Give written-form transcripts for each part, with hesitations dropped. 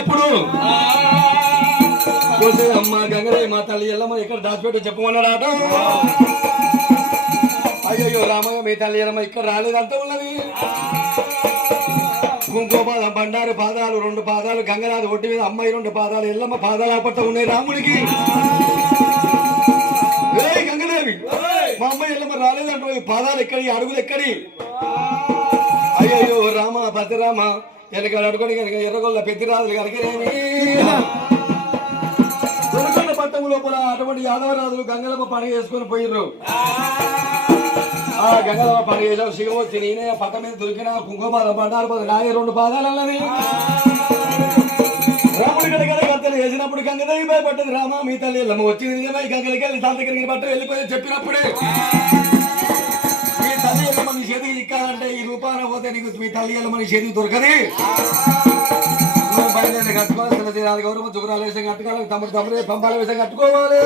ఎప్పుడు అమ్మ గంగదేవి మా తల్లి ఎల్లమ్మ ఇక్కడ దాచిపెట్టి చెప్పమన్నాడాట. అయ్యో రామయ్య మీ తల్లి ఎల్లమ్మ ఇక్కడ రాలేదంత ఉన్నది. కుంకుమ బండారు పాదాలు 2 పాదాలు గంగనాథ్ ఒడ్డు మీద అమ్మాయి 2 పాదాలు ఎల్లమ్మ పాదాలు ఆపట్ట ఉన్నాయి రాముడికి. గంగదేవి మా అమ్మాయి ఎల్లమ్మ రాలేదంట. పాదాలు ఎక్కడి అడుగులు ఎక్కడి? అయ్యో రామ భద్రరామ వెనక అడుగుని కనుక ఎర్రగొల్ల పెద్దిరాజులు కనుకనేమి దొరకొండ పట్టం లోపల అటువంటి యాదవరాజులు గంగలమ్మ పండుగ చేసుకుని పోయిర్రు. ఆ గంగలమ్మ పండుగ చేసావు శివమూర్తి నేనే పట్ట మీద దొరికిన కుంకుమ బండారు నాయ 2 పాదాలు అన్నది. రాముడి గడగడ గంతలు వేసినప్పుడు గంగదేవి భయపడ్డది. రామ మీ తల్లి ఎల్లమ్మ వచ్చింది నిజమై గంగలకి వెళ్ళి తాత దగ్గరికి బట్ట వెళ్ళిపోయి చెప్పినప్పుడే మీ తల్లి ఎల్లమ్మ నీ చేతికి ఇక్కాలంటే ఈ రూపాన పోతే నీకు మీ తల్లి ఎల్లమ్మ నీ చేతికి దొరకది. నువ్వు బయలుదేరి కట్టుకోవాలి గౌరవ చుగురాల వేసం కట్టుకోవాలి. తమ్ముడు పంపాల వేసం కట్టుకోవాలి.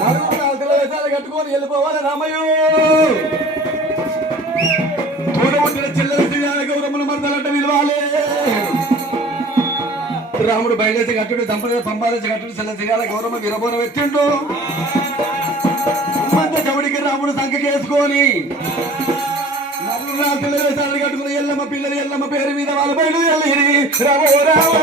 4 వేసాలు కట్టుకొని వెళ్ళిపోవాలి. రామయ్యో చెల్లెల గౌరమ్మను మరదలంటే విలువాలి. రాముడు బయలుదేరి కట్టుడు దంపతి పంపాలేసి కట్టుడు చెల్ల శ్రీయాల గౌరమ్మ విరబోరం ఎత్తిండు. చవడికి రాముడు సంఖ్యకేసుకొని 4 వేసాలు కట్టుకుని ఎల్లమ్మ పిల్లలు ఎల్లమ్మ పేరు మీద వాళ్ళ బయలుదేరి రామో రామ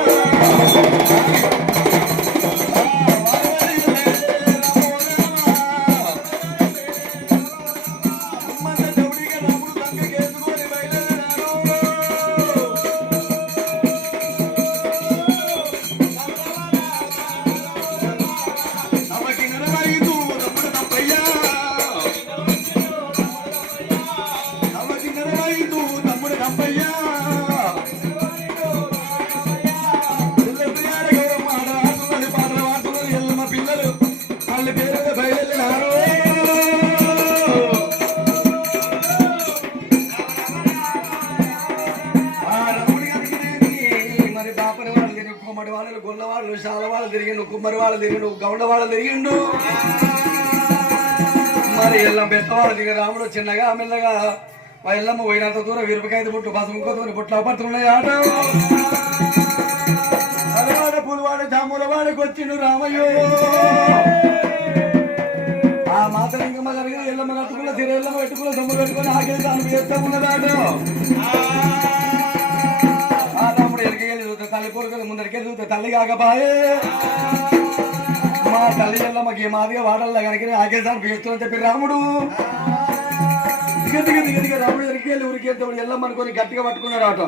గొల్లవాళ్ళు శాలవాళ్ళు తిరిగిండు కుమ్మరి వాళ్ళు తిరిగిండు గౌండ వాళ్ళు తిరిగిండు. మరి ఎల్లం పెద్దవాళ్ళు దిగి రాముడు చిన్నగా మెల్లగా మా ఎల్లమ్మ పోయినంత దూరం విరుపకాయ పుట్టు పసుముకోతో పుట్ల పడుతున్నాయి ఆట. అలవాడ పులివాడు జాముల వాడికి వచ్చిండు రామయ్యో. ఆ మాతలింగమ్మ జరిగిన ఎల్లమ్మ కట్టుకున్న తిర ఎల్లమ్మ పెట్టుకున్న సొమ్ము పెట్టుకుని ఆగే దానికి చేస్తా ఉన్నదాట. తల్లి కోరికలు ముందరికెళ్ళి చూస్తే తల్లి కాకపాయే. మా తల్లి ఎల్లమ్మకి మాదిగా వాడల్లా కనుక ఆకేసారి పేస్తూ చెప్పి రాముడు దిగ రాముడు ఎరికెళ్ళి ఉరికి ఎల్లమ్మ అనుకొని గట్టిగా పట్టుకున్నాడు ఆట.